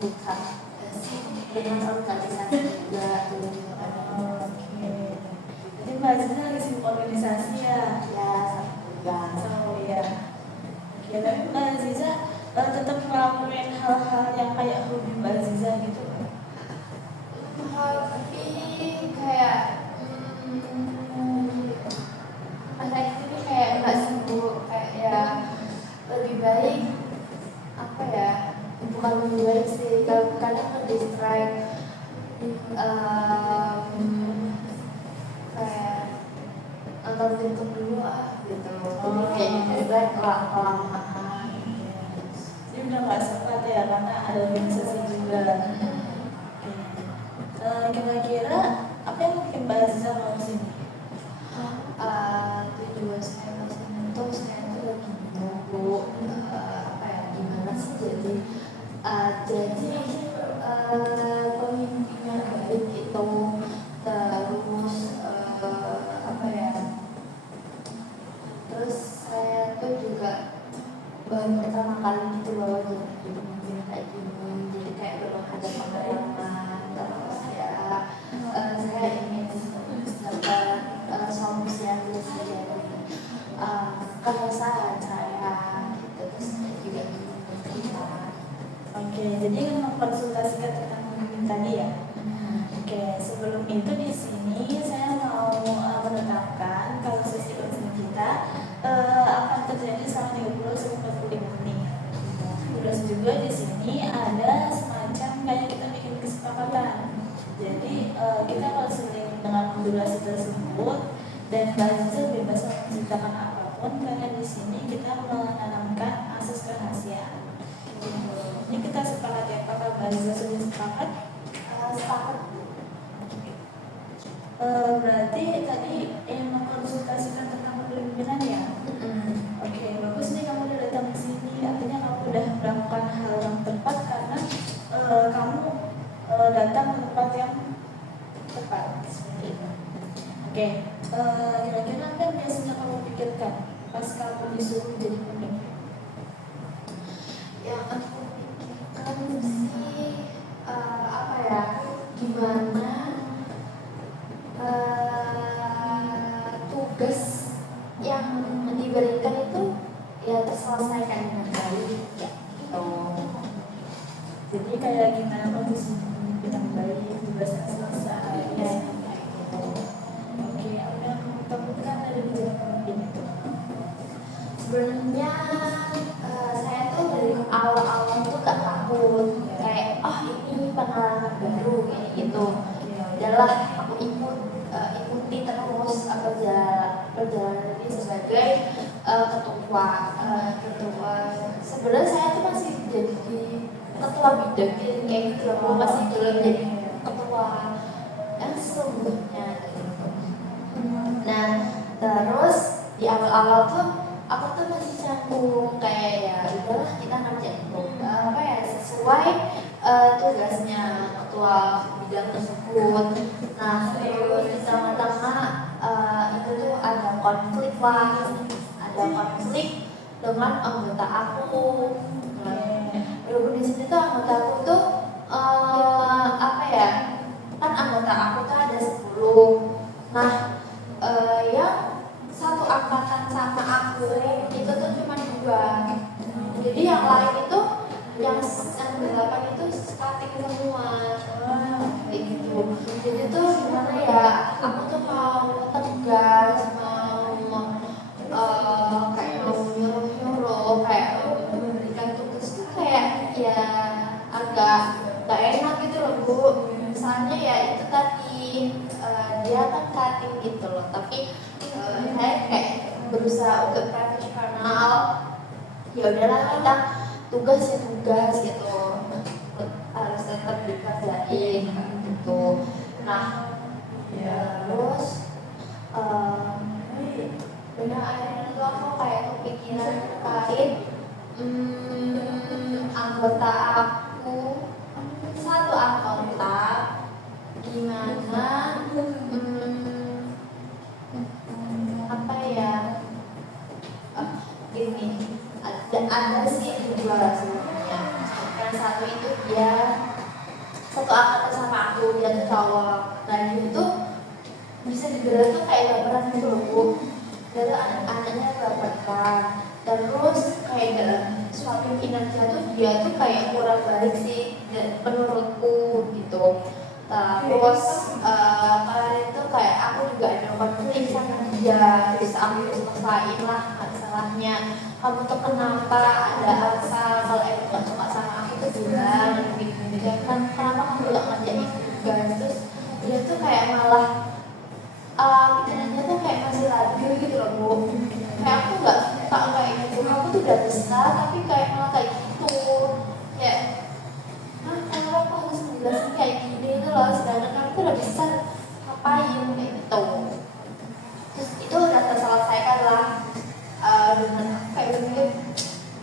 sih dengan organisasi juga gitu. Jadi Mbak Aziza lagi sibuk organisasi ya? Ya, Oh iya. Ya tapi Mbak Aziza tetap ngelakuin hal-hal yang kayak hobi Mbak Aziza gitu. hobi kayak masa itu kayak nggak sibuk, kayak ya lebih baik apa ya, bukan lebih baik sih, kadang terdistract kayak nonton film dulu gitu. Jadi kayak distract kelamaan. Jadi udah nggak sempat ya karena ada organisasi juga. Kira-kira apa yang bikin Mbak Aziza mau sini? Tujuan saya masih itu saya tuh lagi nunggu apa ya, gimana sih jadi pemimpinnya baik itu, terus apa ya, terus saya tuh juga baru pertama kali gitu loh jadi pemimpin kayak gini, jadi kayak belum ada pengalaman. Terus ya saya ingin dapat solusi yang bisa dari keresahan saya gitu. Terus saya juga ingin kita. Oke, jadi kan mengkonsultasikan tentang pemimpin tadi ya. Oke, sebelum itu di sini saya mau menetapkan kalau sesi coaching kita akan terjadi selama 30 sampai 45 menit. Terus juga di sini ada semacam kayak kita bikin kesepakatan. Jadi kita konseling dengan durasi tersebut dan Mbak Aziza bebas menceritakan apapun karena di sini kita menanamkan asas kerahasiaan. Ini kita sepakat ya, apakah Mbak Aziza sudah sepakat? Sepakat. Berarti tadi yang mengkonsultasikan tentang kepemimpinan ya? Oke, bagus nih kamu udah datang ke sini. Artinya kamu udah melakukan hal yang tepat karena kamu datang ke tempat yang tepat seperti itu. Oke, kira-kira apa yang biasanya kamu pikirkan pas kamu disuruh jadi pemimpin? Yang aku pikirkan sih apa ya, gimana tugas yang diberikan itu ya terselesaikan dengan baik ya gitu. Jadi kayak gimana posisi pemimpin yang baik, tugasnya selesai ya. Oke, apa yang kamu takutkan dari menjadi pemimpin itu? Sebenarnya saya tuh dari awal-awal tuh gak takut, kayak ini pengalaman baru kayak gitu. Udahlah aku ikuti terus perjalanan ini sebagai ketua. Sebenarnya saya tuh masih jadi ketua bidang kayak gitu, aku masih belum jadi ketua yang sesungguhnya gitu. Nah terus di awal-awal tuh aku tuh masih canggung, kayak ya udahlah kita ngerjain apa ya sesuai tugasnya ketua bidang tersebut. Nah terus di tengah-tengah itu tuh ada konflik dengan anggota aku. Berhubung di sini tuh anggota aku tuh apa ya, kan anggota aku tuh ada 10. Nah yang satu angkatan sama aku itu tuh cuma 2. Jadi yang lain itu yang 8 itu cutting semua. Kayak gitu. Jadi tuh gimana ya, aku tuh mau tegas, kayak mau nyuruh kayak memberikan tugas tuh kayak ya agak gak enak gitu loh Bu. Misalnya ya itu tadi dia kan cutting gitu loh, tapi saya kayak berusaha untuk profesional. Ya udahlah kita tugas gitu, harus tetap dikerjain gitu. Nah terus benar akhirnya tuh aku kayak kepikiran terkait anggota aku, satu anggota gimana apa ya, gini ada sih 2 sebenarnya. yang satu itu dia satu angkatan sama aku, dia tuh cowok. Nah dia tuh bisa dibilang tuh kayak baperan gitu loh Bu. Dia tuh anak-anaknya baperan. Terus kayak dalam suatu kinerja tuh dia tuh kayak kurang baik sih menurutku gitu. Terus kemarin tuh kayak aku juga ada konflik sama dia, terus aku selesain lah masalahnya. Kamu tuh kenapa ada alasan kalau emang gak suka sama aku tuh bilang gitu kan, kenapa kamu gak ngerjain juga. Terus dia tuh kayak malah pikirannya tuh kayak masih labil gitu loh Bu. Kayak aku gak suka kayak gitu, aku tuh udah besar tapi kayak malah kayak gitu. Kayak kalau aku harus menjelaskan kayak gini itu loh, sedangkan aku tuh udah besar, ngapain kayak gitu. Terus itu udah terselesaikan lah dengan kayak berpikir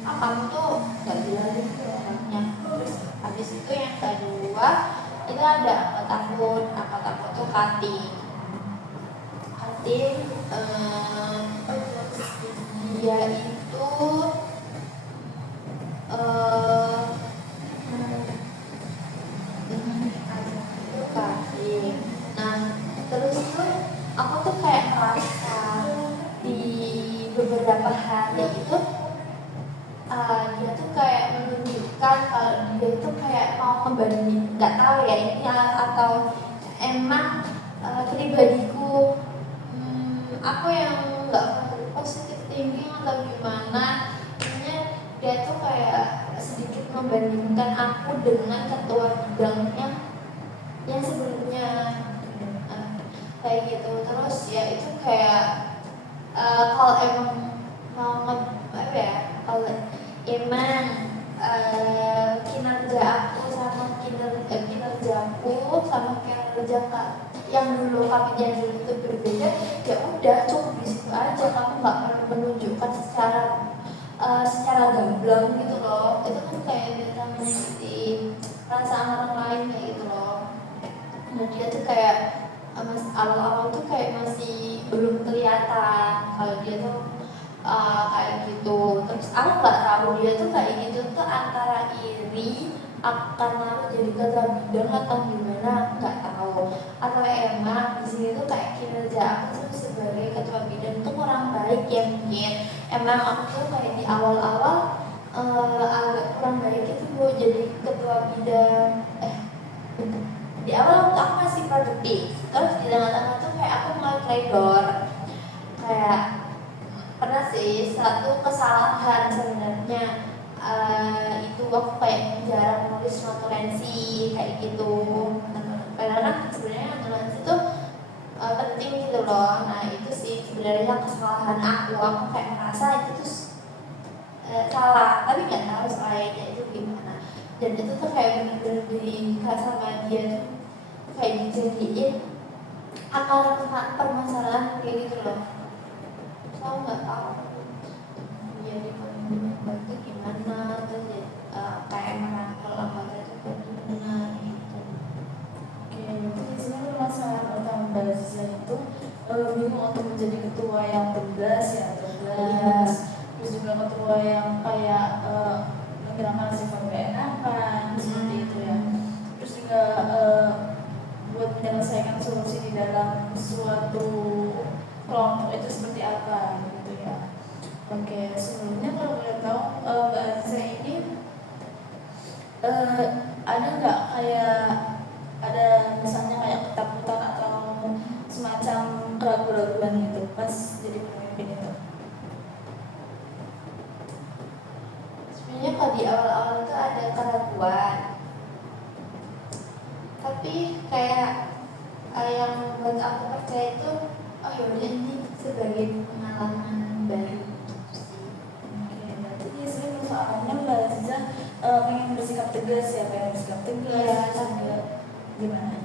kamu tuh gak bilang gitu orangnya. Terus habis itu yang kedua itu ada angkat tahun tuh cutting dia itu cutting. Nah terus tuh aku tuh kayak merasa di beberapa hari itu dia tuh kayak menunjukkan kalau dia tuh kayak mau membanding, nggak tahu ya ini atau emang pribadiku aku yang nggak positif thinking atau gimana. Intinya dia tuh kayak sedikit membandingkan aku dengan ketua bidangnya yang sebelumnya kayak gitu. Terus ya itu kayak kalau emang mau apa ya, kalau emang kinerja aku sama kinerjaku sama kinerja yang dulu kami yang dulu itu berbeda, ya udah cukup di situ aja. Kamu nggak perlu menunjukkan secara gamblang gitu loh. Itu kan kayak namanya di perasaan orang lain kayak gitu loh. Dan dia tuh kayak awal-awal tuh kayak masih belum kelihatan kalau dia tuh kayak gitu. Terus aku nggak tahu dia tuh kayak gitu tuh antara iri akan aku jadi ketua bidang atau gimana, nggak tahu. Atau emang di sini tuh kayak kinerja aku tuh sebagai ketua bidang tuh kurang baik ya mungkin. Emang aku tuh kayak di awal-awal agak kurang baik itu Bu, jadi ketua bidang. Di awal waktu aku masih produktif, terus di tengah-tengah tuh kayak aku mulai pledor. Kayak pernah sih satu kesalahan sebenarnya itu aku kayak jarang nulis notulensi kayak gitu. Padahal kan sebenarnya notulensi itu penting gitu loh. Nah itu sih sebenarnya kesalahan aku kayak merasa itu tuh salah, tapi nggak tahu selainnya itu gimana. Dan itu tuh kayak bener-bener diikat sama dia tuh kayak dijadiin akar permasalahan kayak gitu loh. Saya nggak tahu dia di bantu gimana, terus kayak merangkul lembaga itu gimana gitu. Oke, jadi sebenarnya masalah utama Mbak Aziza itu bingung untuk menjadi ketua yang tegas ya, tegas. Terus juga ketua yang kayak menghilangkan sifat keenakan seperti itu ya. Terus juga buat menyelesaikan solusi di dalam suatu kelompok itu seperti apa gitu ya. Oke, sebelumnya kalau boleh tahu Mbak Aziza ini ada nggak kayak ada misalnya kayak ketakutan atau semacam keraguan-keraguan gitu pas jadi pemimpin itu? Sebenarnya kalau di awal-awal itu ada keraguan, tapi kayak yang membuat aku percaya itu oh yaudah ini sebagai pengalaman baru. Oke, berarti sebenarnya persoalannya Mbak Aziza pengen bersikap tegas ya, pengen bersikap tegas ya, juga gimana?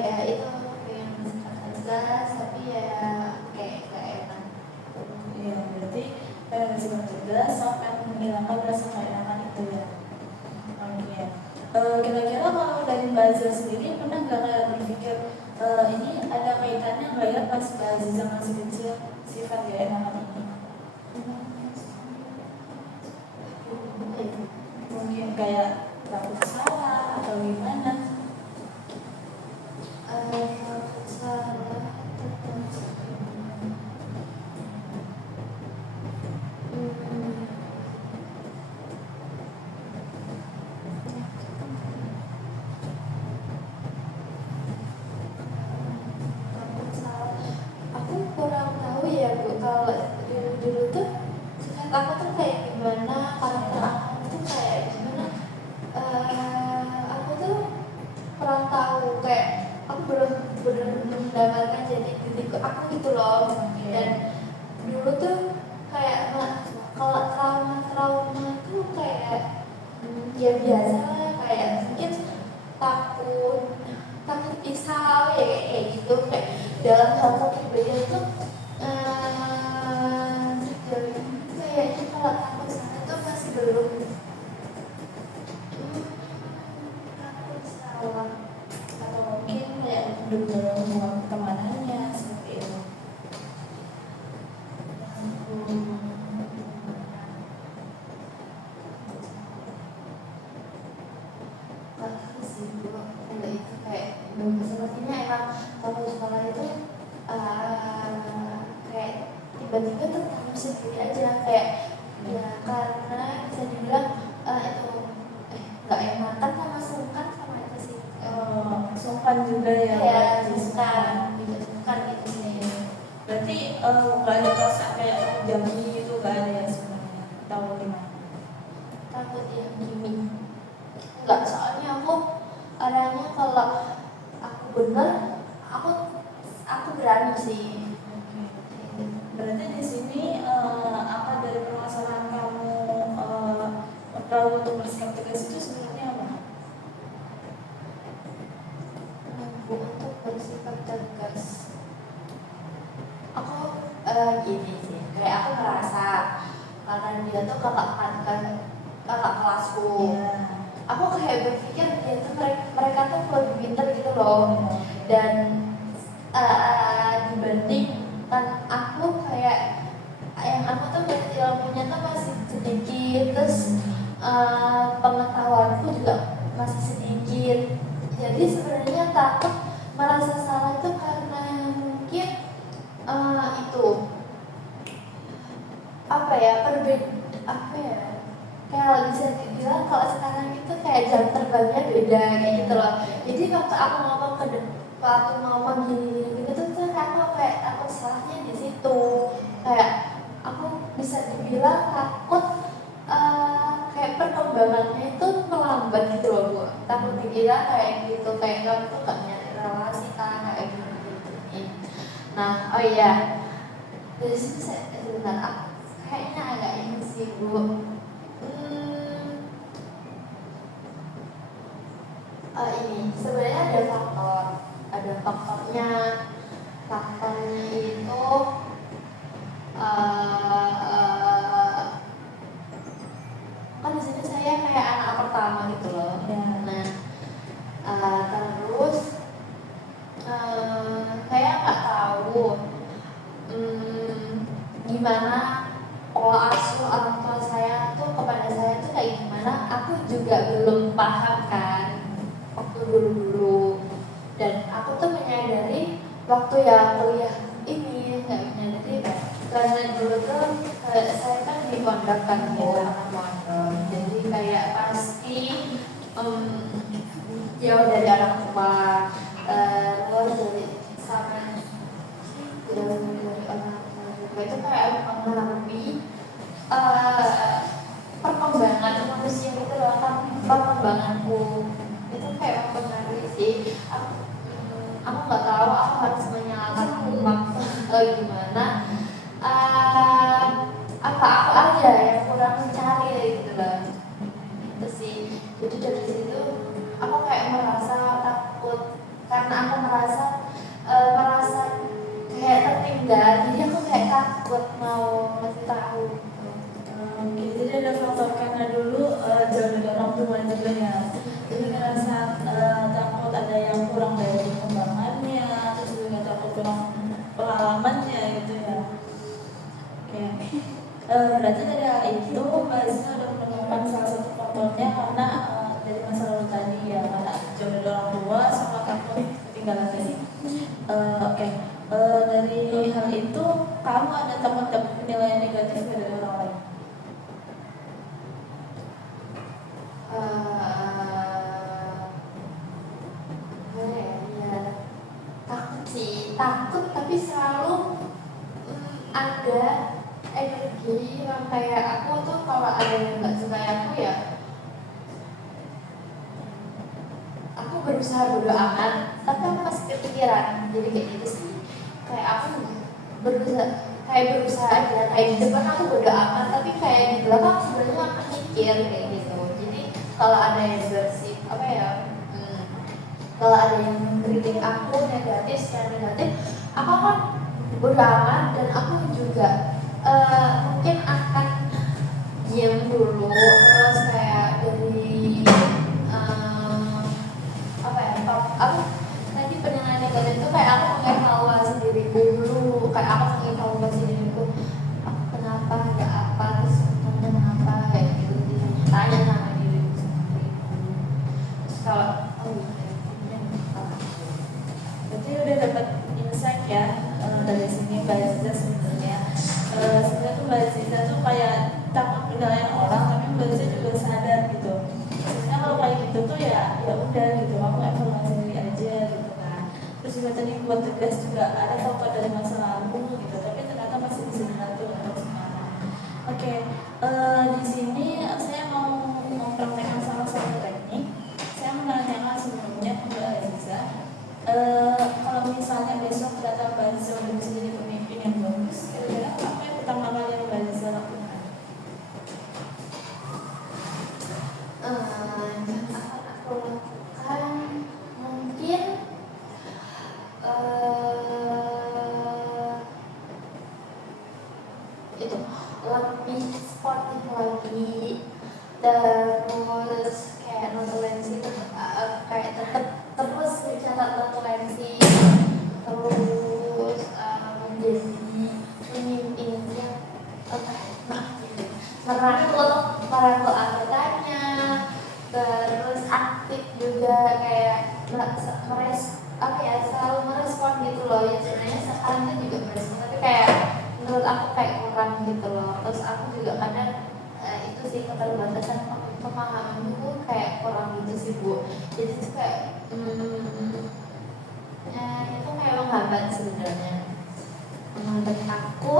Ya itu pengen bersikap tegas tapi ya kayak gak enak. Iya, berarti pengen bersikap tegas sampai menghilangkan rasa keenakan itu ya. Oke. Kira-kira kalau dari Mbak Aziza sendiri pernah nggak kayak berpikir ini ada kaitannya nggak ya pas Mbak Aziza masih kecil sifat gak enakan ini? Mungkin kayak takut salah atau gimana? Takut salah, takut salah. Aku kurang tahu ya Bu, kalau dulu tuh sifat aku tuh kayak gimana, karakter aku tuh kayak gimana. Aku tuh kurang tahu, kayak aku belum mendapatkan jadi diriku aku gitu loh. Dan dulu tuh kayak kalau trauma tuh kayak ya biasa lah, kayak mungkin takut takut pisau ya kayak gitu, kayak dalam hal kepribadian tuh sejauh ini kayaknya kalau takut salah tuh masih belum. Takut salah Atau mungkin kayak benar-benar hubungan pertemanannya seperti itu. nggak tahu sih Bu, kalau itu kayak sepertinya emang takut sekolah itu kayak tiba-tiba tertanam sendiri aja, kayak ya karena bisa dibilang itu nggak enakan sama sungkan sama itu sih. Sungkan juga ya. Kayak berarti. sungkan gitu sih. Berarti nggak ada perasaan kayak jami gitu, nggak ada ya sebenarnya. Tahu gimana? Takut ya gini nggak, soalnya aku orangnya kalau aku bener aku berani sih. Berarti di sini apa dari permasalahan kamu perlu untuk bersikap tegas itu sebenarnya apa? Mampu untuk bersikap tegas. Aku gini sih, kayak aku ngerasa karena dia tuh kakak kelasku. Iya. Aku kayak berpikir dia tuh mereka tuh lebih pintar gitu loh, dan dibandingkan aku, kayak yang aku tuh berarti ilmunya tuh masih sedikit, terus pengetahuanku juga masih sedikit. Jadi sebenarnya takut merasa salah itu karena mungkin itu apa ya, kayak bisa dibilang kalau sekarang itu kayak jam terbangnya beda kayak gitu loh. Jadi waktu aku ngomong gini gitu tuh aku kayak takut salahnya di situ, kayak aku bisa dibilang takut kayak perkembangannya itu melambat gitu loh Bu. Takut dikira kayak gitu, kayak kamu tuh gak nyari relasi kan kayak gitu. Nah, oh iya, dari sini saya sebentar kayaknya agak ini sih Bu. Ini sebenarnya ada faktornya itu kan di sini saya kayak anak pertama gitu loh. Ya. Nah, terus saya nggak tahu gimana pola asuh orang tua saya tuh kepada saya tuh kayak gimana. Aku juga belum paham kan waktu dulu, dan aku tuh menyadari waktu yang kuliah ini, nggak menyadari karena dulu tuh saya kan di pondok kan anak pondok, jadi kayak pasti jauh dari orang tua, terus dari sama jauh dari orang tua juga, itu kayak mengalami perkembangan manusia gitu loh, perkembanganku itu kayak mempengaruhi sih. Aku nggak tahu aku harus menyalahkan umat atau gimana. Apa aku aja yang kurang mencari gitu loh, itu sih. Jadi dari situ aku kayak merasa takut karena aku merasa kayak tertinggal, jadi aku kayak takut mau ngasih tahu. Jadi ada faktor karena dulu jauh dari orang tua juga ya. Jadi ngerasa takut ada yang kurang dari perkembangannya, terus juga takut kurang pengalamannya gitu ya. Oke. Berarti dari hal itu Mbak Zina udah menemukan salah satu faktornya karena takut tapi selalu ada energi yang kayak aku tuh kalau ada yang nggak suka aku ya aku berusaha bodo amat tapi aku masih kepikiran, jadi kayak gitu sih. Kayak aku berusaha aja, kayak di depan aku bodo amat tapi kayak di belakang sebenarnya aku mikir kayak gitu. Jadi kalau ada yang bersih apa ya, kalau ada yang mengkritik aku negatif secara negatif, aku akan bodo amat dan aku juga mungkin akan diam dulu, terus kayak dari apa ya, aku tadi penilaian negatif itu kayak aku mengevaluasi diriku dulu, kayak aku mengevaluasi diriku, aku kenapa, ada apa, terus kenapa kayak gitu, tanya sama diriku sendiri. Terus kalau berarti udah dapat insight ya dari sini Mbak Aziza sebenarnya. Sebenarnya tuh Mbak Aziza tuh kayak takut penilaian orang, tapi Mbak Aziza juga sadar gitu. Sebenarnya kalau kayak gitu tuh ya udah gitu, aku evaluasi diri aja gitu kan. Terus juga tadi buat tegas juga ada faktor dari masa lalu gitu, tapi ternyata masih bisa dibantu untuk sekarang. Oke, di sini saya mau mempraktekkan salah satu teknik. Saya menanyakan sebelumnya ke Mbak Aziza. Kalau misalnya besok ternyata Mbak Aziza udah bisa jadi pemimpin yang bagus, kira-kira apa yang pertama kali yang Mbak Aziza lakukan? Yang akan aku lakukan mungkin itu lebih sportif lagi, terus kayak notulensi kayak tetap terus mencatat notulensi, terus menjadi pemimpin yang merangkul anggotanya, terus aktif juga kayak selalu merespon gitu loh. Ya sebenarnya sekarang itu juga merespon, tapi kayak menurut aku kayak kurang gitu loh. Terus aku juga kadang itu sih keterbatasan pemahamanku kayak kurang gitu sih Bu. Jadi itu kayak itu kayak menghambat sebenarnya, menghambat aku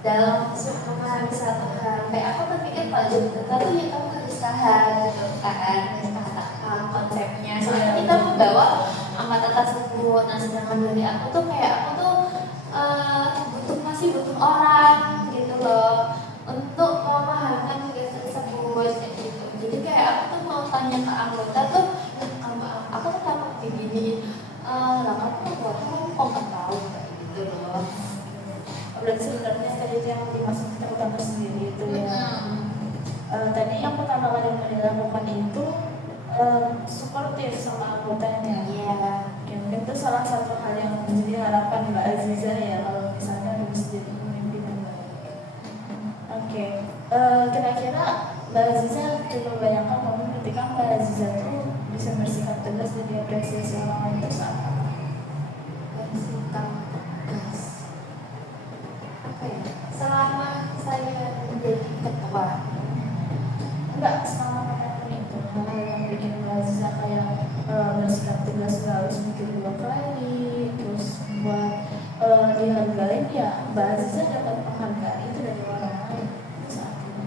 dalam memahami satu hal. Kayak aku berpikir kalau jadi duta tuh ya kamu harus tahan gitu kan, konsepnya. Soalnya kita membawa angkatan tersebut. Nah sedangkan dari aku tuh kayak aku tuh masih butuh orang gitu loh untuk memahamkan tugas tersebut kayak gitu. Jadi kayak aku tuh mau tanya ke anggota tuh, aku tuh kenapa begini, lah kamu kok nggak tahu kayak gitu loh. Berarti sebenarnya tadi itu yang dimaksud kita utama sendiri itu ya. Tadi yang pertama kali yang dilakukan itu suportif sama anggotanya. Iya. Mungkin itu salah satu hal yang menjadi harapan Mbak Aziza ya kalau misalnya harus jadi pemimpin yang baik. Oke, kira-kira Mbak Aziza coba bayangkan momen ketika Mbak Aziza tuh bisa bersikap tegas dan diapresiasi orang lain itu saat apa? Bersikap tegas. Apa ya? Selama saya menjadi ketua. Enggak, selama apapun itu hal yang bikin Mbak Aziza kayak bersikap tegas nggak harus mikir 2 kali, terus buat dihargain ya Mbak Aziza dapat penghargaan itu dari orang lain saat ini.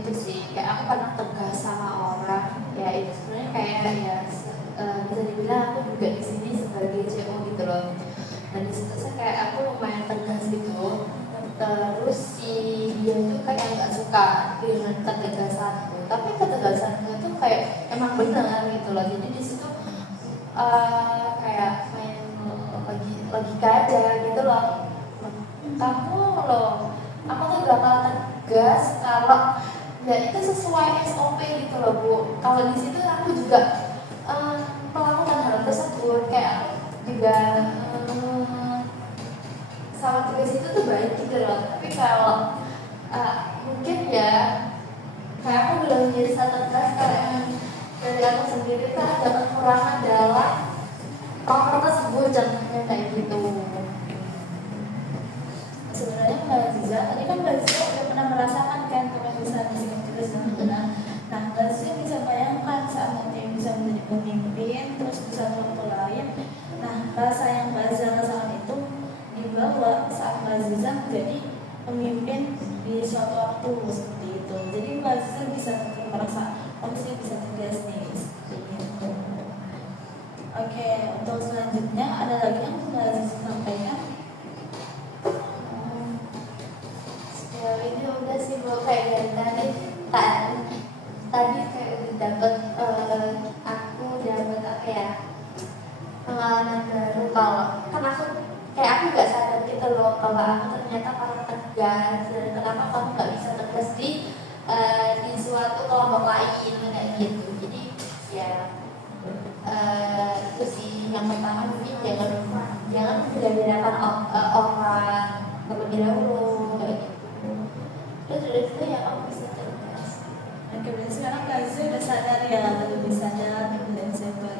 Itu sih kayak aku pernah tegas sama orang ya, itu sebenarnya kayak ya bisa dibilang aku juga di sini sebagai CEO gitu loh. Dan di situ saya kayak aku lumayan tegas gitu. Terus si dia tuh kayak nggak suka dengan ketegasanku, tapi ketegasanku tuh kayak emang benar gitu loh. Jadi di situ kayak main logika aja gitu loh. Kamu loh, aku tuh bakal tegas kalau ya itu sesuai SOP gitu loh Bu. Kalau di situ aku juga melakukan hal tersebut, kayak juga sama tugas itu tuh baik gitu loh. Tapi kalau mungkin ya kayak aku belum menjadi satu tegas karena dari aku sendiri kan ada kekurangan dalam faktor tersebut, contohnya kayak gitu. Sebenarnya Mbak Aziza, tadi kan Mbak Aziza udah pernah merasakan kan kebiasaan bersikap tegas dan benar. Nah, Mbak Aziza bisa bayangkan saat nanti bisa menjadi pemimpin, terus bisa pemimpin di suatu waktu seperti itu. Jadi Mbak Aziza bisa merasa saya bisa tegas nih seperti itu. Oke, untuk selanjutnya ada lagi yang Mbak Aziza sampaikan? Sejauh ini udah sih Bu, kayak dari tadi kayak udah dapet aku dapet apa ya, pengalaman baru. Kalau kan aku kayak aku nggak sadar gitu loh kalau aku ternyata paling tegas, dan kenapa kamu nggak bisa tegas di suatu kelompok lain kayak gitu. Jadi ya itu sih yang pertama, mungkin jangan beda-bedakan orang terlebih dahulu kayak gitu. Terus dari situ ya kamu bisa tegas. Oke, berarti sekarang Mbak Aziza udah sadar ya, lebih sadar dan sabar.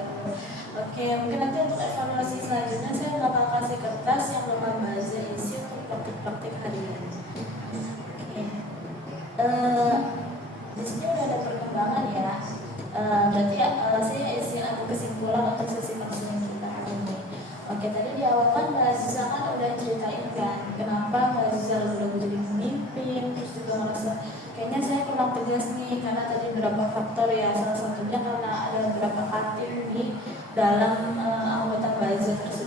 Oke, mungkin nanti untuk evaluasi selanjutnya saya bakal kasih kertas yang bakal Mbak Aziza isi untuk praktik-praktik harian. Oke, di sini udah ada perkembangan ya. Berarti saya isi ada kesimpulan untuk sesi konseling kita hari ini. Oke, tadi di awal kan Mbak Aziza kan udah ceritain kan kenapa Mbak Aziza udah jadi pemimpin, terus juga merasa kayaknya saya kurang tegas nih karena tadi beberapa faktor ya, salah satunya karena ada beberapa katir nih dalam anggota Mbak Aziza tersebut.